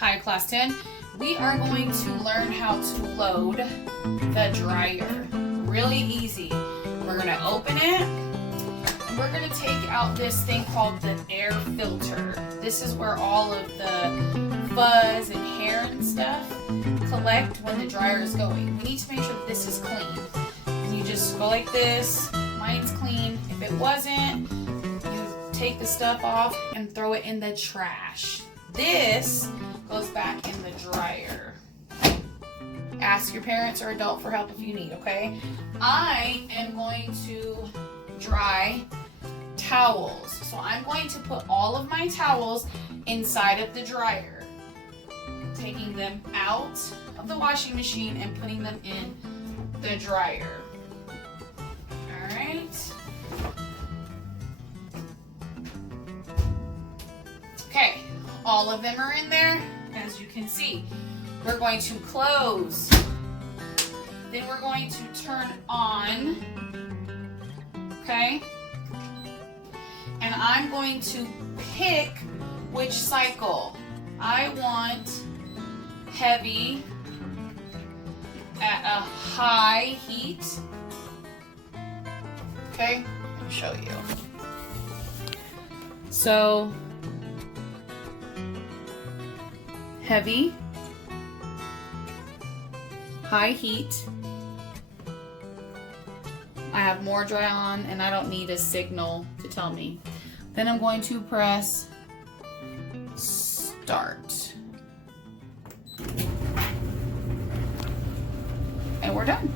Hi, Class 10. We are going to learn how to load the dryer. Really easy. We're going to open it, and we're going to take out this thing called the air filter. This is where all of the fuzz and hair and stuff collect when the dryer is going. We need to make sure that this is clean. And you just go like this. Mine's clean. If it wasn't, you take the stuff off and throw it in the trash. This goes back in the dryer. Ask your parents or adult for help if you need, okay? I am going to dry towels. So I'm going to put all of my towels inside of the dryer, taking them out of the washing machine and putting them in the dryer. All right. Okay, all of them are in there, as you can see. We're going to close. Then we're going to turn on, okay? And I'm going to pick which cycle. I want heavy at a high heat. Okay, let me show you. So, heavy, high heat. I have more dry on and I don't need a signal to tell me. Then I'm going to press start. And we're done.